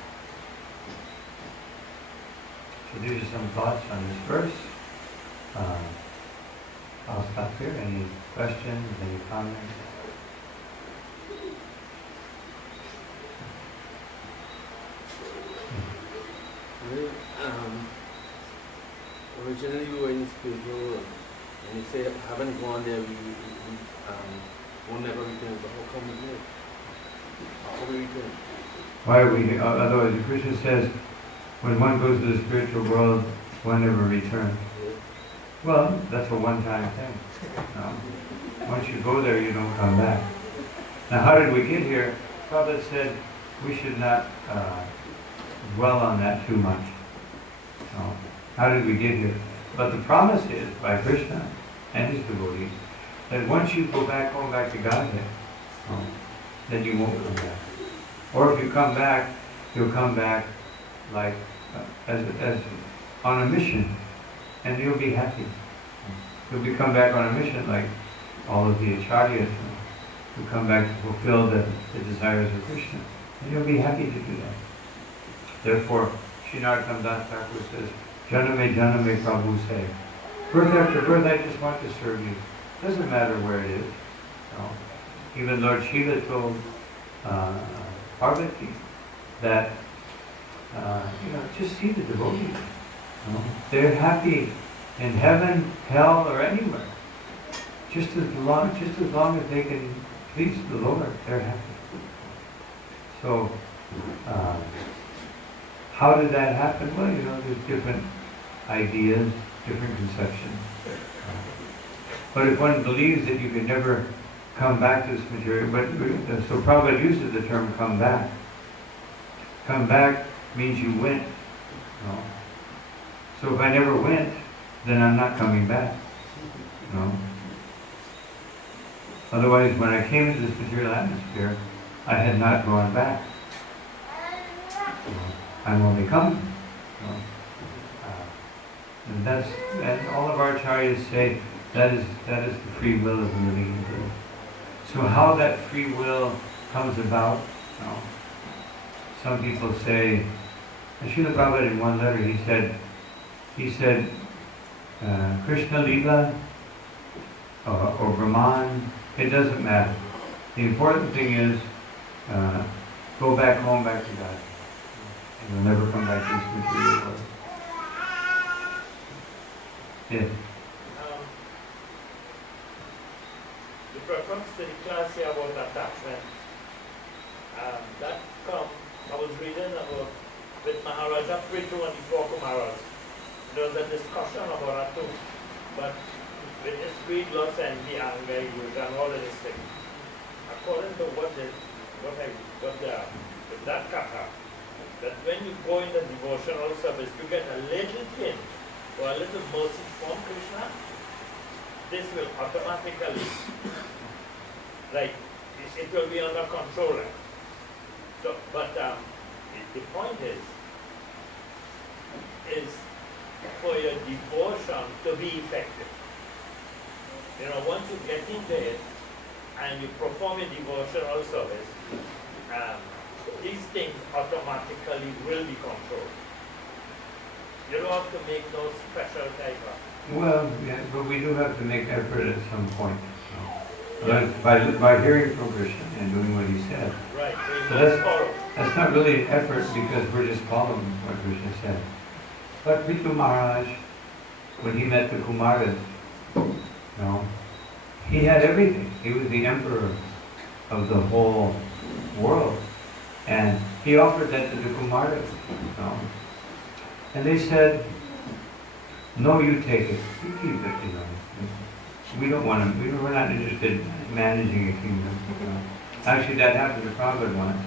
So these are some thoughts on this verse. I'll stop here. Any questions, any comments? Originally we were in spiritual world, and you say haven't gone there, we will never return. But how come we did? How we return? Why are we here? Otherwise, Krishna says, when one goes to the spiritual world, one never returns. Well, that's a one-time thing. Once you go there, you don't come back. Now, how did we get here? Prabhupada said we should not dwell on that too much. How did we get here? But the promise is, by Krishna and his devotees, that once you go back home, back to Godhead, then you won't come back. Or if you come back, you'll come back like as on a mission. And you'll be happy. You'll come back on a mission like all of the acharyas who come back to fulfill the desires of Krishna. And you'll be happy to do that. Therefore, Srinartam Das Thakur says, Janame Janame Prabhu say, birth after birth I just want to serve you. Doesn't matter where it is. Even Lord Shiva told Parvati that, just see the devotees. They're happy in heaven, hell, or anywhere. Just as long as they can please the Lord, they're happy. So, how did that happen? Well, there's different ideas, different conceptions. But if one believes that you can never come back to this material, so Prabhupada uses the term come back. Come back means you went. So if I never went, then I'm not coming back. Otherwise, when I came into this material atmosphere, I had not gone back. I'm only coming. And that's, as all of our acharyas say, that is the free will of the living entity. So how that free will comes about, some people say, and Srila Prabhupada in one letter, he said, Krishna Lila or Brahman, it doesn't matter. The important thing is go back home, back to God. And you'll never come back to this material world. Yes. The preference to the class here about attachment, that come, I was reading about with Maharaja Prithu and the four Kumaras. There was a discussion about that too. But with this greed, lust, envy, anger, use, and all of this thing, according to what I got there, with that kata, that when you go in the devotional service, you get a little hint or a little mercy from Krishna, this will automatically, like, it will be under control. So, but the point is for your devotion to be effective. You know, once you get into it and you perform a devotional service, these things automatically will be controlled. You don't have to make no special type of. Well, yeah, but we do have to make effort at some point. By hearing from Krishna and doing what he said. Right. So that's not really an effort because we're just following what Krishna said. But Prithu Maharaj, when he met the Kumaras, he had everything. He was the emperor of the whole world. And he offered that to the Kumaras. And they said, no, you take it. You keep it, We don't want to, we're not interested in managing a kingdom. Actually, that happened to Prabhupada once.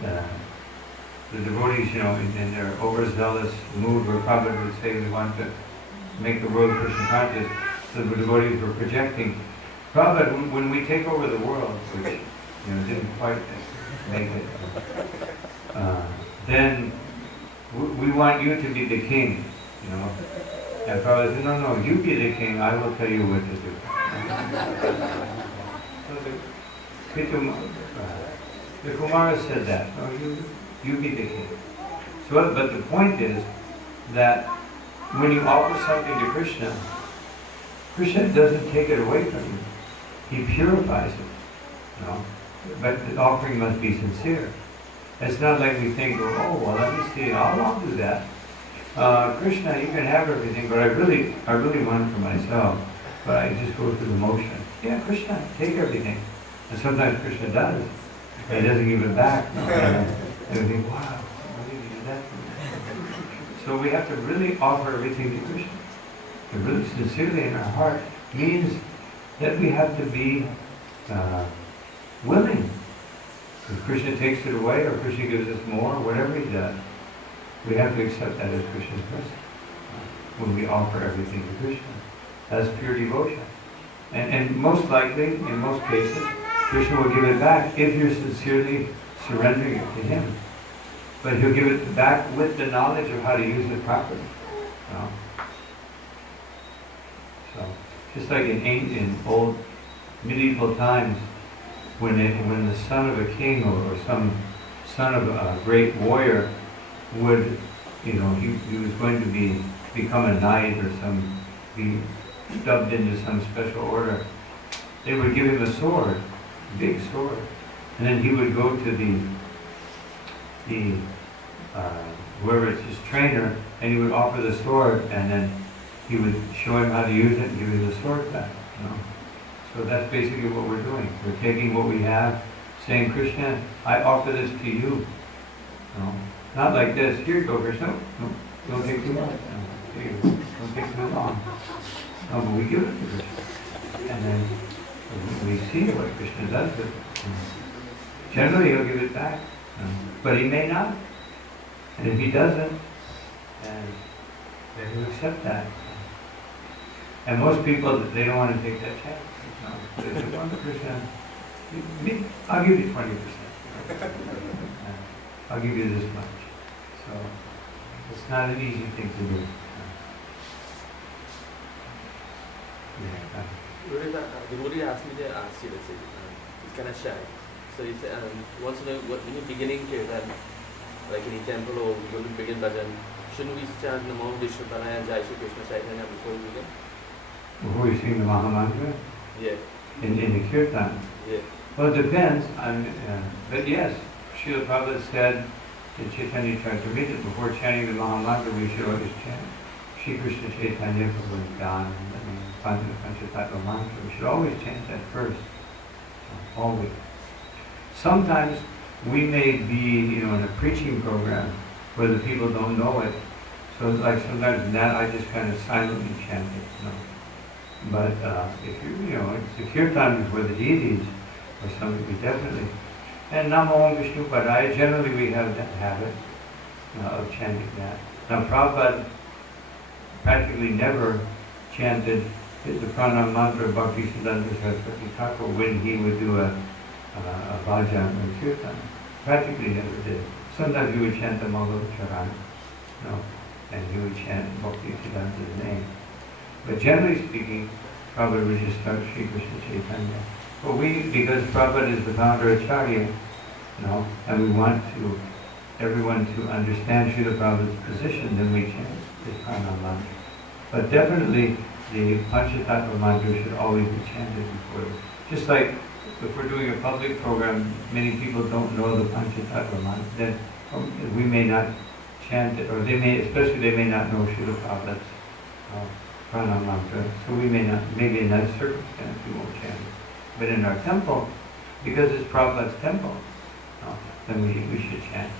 The devotees, in their overzealous mood where Prabhupada would say we want to make the world Krishna conscious, so the devotees were projecting. Prabhupada, when we take over the world, which didn't quite make it, then we want you to be the king, And Prabhupada said, no, you be the king, I will tell you what to do. So the Kumara said that, you be the king. So, but the point is that when you offer something to Krishna, Krishna doesn't take it away from you. He purifies it. But the offering must be sincere. It's not like we think, let me see, I'll do that. Krishna, you can have everything, but I really want it for myself. But I just go through the motion. Yeah, Krishna, take everything. And sometimes Krishna does. He doesn't give it back. And we think, wow, really did that for me. So we have to really offer everything to Krishna. And really sincerely in our heart means that we have to be willing. If Krishna takes it away or Krishna gives us more, whatever he does, we have to accept that as Krishna's blessing when we offer everything to Krishna. That's pure devotion. And most likely, in most cases, Krishna will give it back if you're sincerely surrendering it to him. But he'll give it back with the knowledge of how to use it properly. So, just like in old medieval times, when the son of a king or some son of a great warrior would, he was going to become a knight or be stubbed into some special order, they would give him a sword, a big sword, and then he would go to the whoever it's his trainer, and he would offer the sword, and then he would show him how to use it and give him the sword back. So that's basically what we're doing. We're taking what we have, saying, Krishna, I offer this to you. Not like this. Here you go, Krishna. No, don't take too much. No, here you go. Don't take too long. No, but we give it to Krishna. And then we see what Krishna does with it. Generally, he'll give it back. But he may not. And if he doesn't, then he'll accept that. And most people, they don't want to take that chance. They say, well, Krishna, I'll give you 20%. I'll give you this much. So it's not an easy thing to do. The devotee asked me to ask you, he's kind of shy. So he said, once in the beginning kirtan, like in a temple or we go to begin bhajan, shouldn't we chant Namo Vishnupadaya Jai Shri Krishna Chaitanya before we begin? Before you sing the Mahamantra? Yeah. In the kirtan? Yeah. Well, it depends. But yes, Srila Prabhupada said in Chaitanya Charitamrita, before chanting the Mahamantra, we should always chant Shri Krishna Chaitanya Prabhu Nityananda, Panchatattva mantra. We should always chant that first. Always. Sometimes we may be, in a preaching program where the people don't know it. So like sometimes in that I just kind of silently chant it. But if it's the kirtan before the deities or something, we definitely. And Namo Vishnu Padaya, generally we have that habit of chanting that. Now Prabhupada practically never chanted the pranam mantra of Bhakti Siddhanta Saraswati Thakur when he would do a bhajan or kirtan. Practically never did. Sometimes he would chant the Mangala Charan, and he would chant Bhakti Siddhanta's name. But generally speaking, Prabhupada would just start Sri Krishna Chaitanya. But because Prabhupada is the founder of Acharya, and we want everyone to understand Srila Prabhupada's position, then we chant the pranam mantra. But definitely the Panchatattva mantra should always be chanted before. Just like if we're doing a public program, many people don't know the Panchatattva mantra, then we may not chant it, or they may not know Srila Prabhupada's pranam mantra, so we may not, maybe in that circumstance we won't chant it. But in our temple, because it's Prabhupada's temple, then we should chant.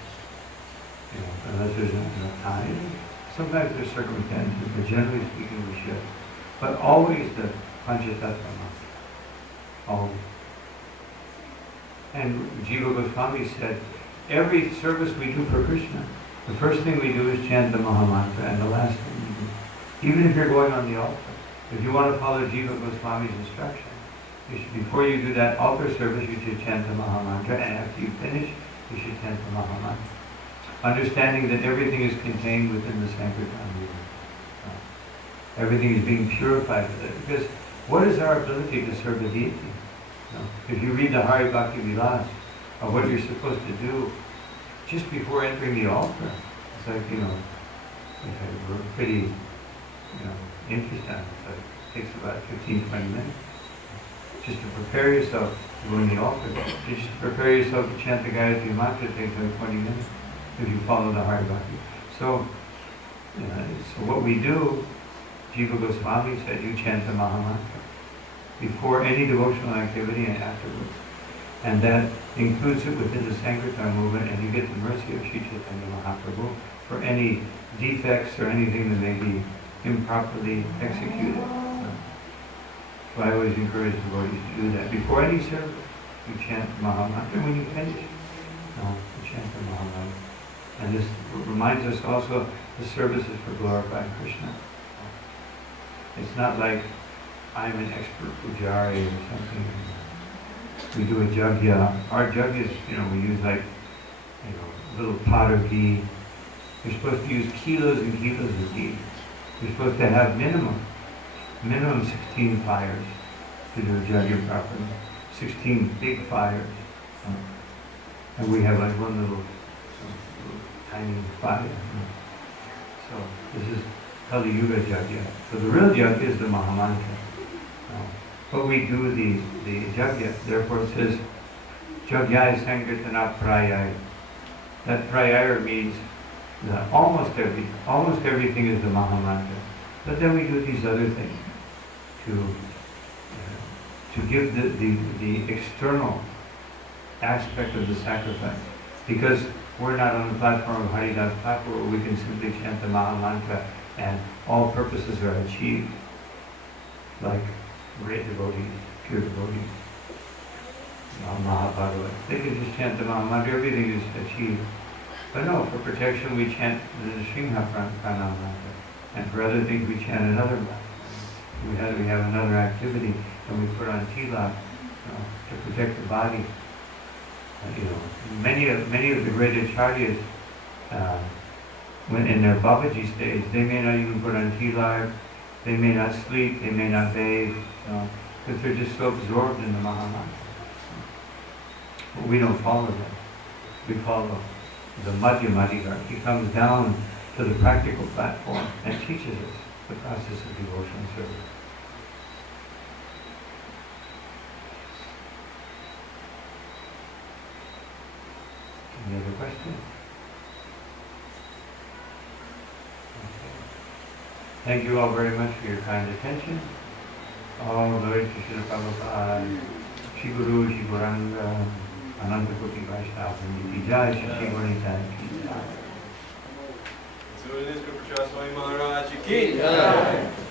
Unless there's not enough time. Sometimes there's circumstances, but generally speaking we should. But always the Panchatattva mantra. Always. And Jiva Goswami said, every service we do for Krishna, the first thing we do is chant the Mahamantra, and the last thing we do. Even if you're going on the altar, if you want to follow Jiva Goswami's instruction, before you do that altar service, you should chant the Mahamantra, and after you finish, you should chant the Mahamantra. Understanding that everything is contained within the Sankirtan movement. Everything is being purified with it. Because what is our ability to serve the deity? If you read the Hari Bhakti Vilas, of what you're supposed to do, just before entering the altar, it's like, we're pretty, interesting. It takes about 15, 20 minutes. Just to prepare yourself to go in the altar. Just to prepare yourself to chant the Gayatri Mantra, it takes like 20 minutes if you follow the Hari Bhakti. So what we do, Jiva Goswami said, you chant the Mahamantra before any devotional activity and afterwards. And that includes it within the Sankirtan movement, and you get the mercy of Sri Chaitanya Mahaprabhu for any defects or anything that may be improperly executed. So I always encourage devotees to do that. Before any service, you chant the Mahamantra. When you finish, you chant the Mahamantra. And this reminds us also the service is for glorifying Krishna. It's not like I'm an expert pujari or something. We do a jagya. Our jagyas, we use like, a little pot of ghee. You're supposed to use kilos and kilos of ghee. You're supposed to have minimum 16 fires to do a jagya properly. 16 big fires. And we have like one little tiny fire. So this is Kali Yuga Jagya. So the real Jagya is the Mahamantra. But we do the Jagya. Therefore it says, Jagyaya Sankirtana Prayaya. That Prayaya means that almost everything is the Mahamantra. But then we do these other things to give the external aspect of the sacrifice. Because we're not on the platform of Haridas Thakur where we can simply chant the Mahamantra and all purposes are achieved, like great devotees, pure devotees, Mahabharata. They can just chant the Mahamantra, everything is achieved. But no, for protection we chant the Srimha Pranam Mantra, and for other things we chant another mantra. We have another activity, and we put on tilak to protect the body. Many of the great acharyas, when in their Babaji stage, they may not even put on tilak, they may not sleep, they may not bathe, because they're just so absorbed in the Mahamantra. But we don't follow them. We follow the Madhyamadikar. He comes down to the practical platform and teaches us the process of devotional service. Any other questions? Okay. Thank you all very much for your kind attention. All glory to Srila Prabhupada, Shri Guru, Shri Gauranga, Ananta Koti Vaishnava, Ki Jai, Shri Gauranga Ki Jai. So it is Prasad Swami Maharaj ki.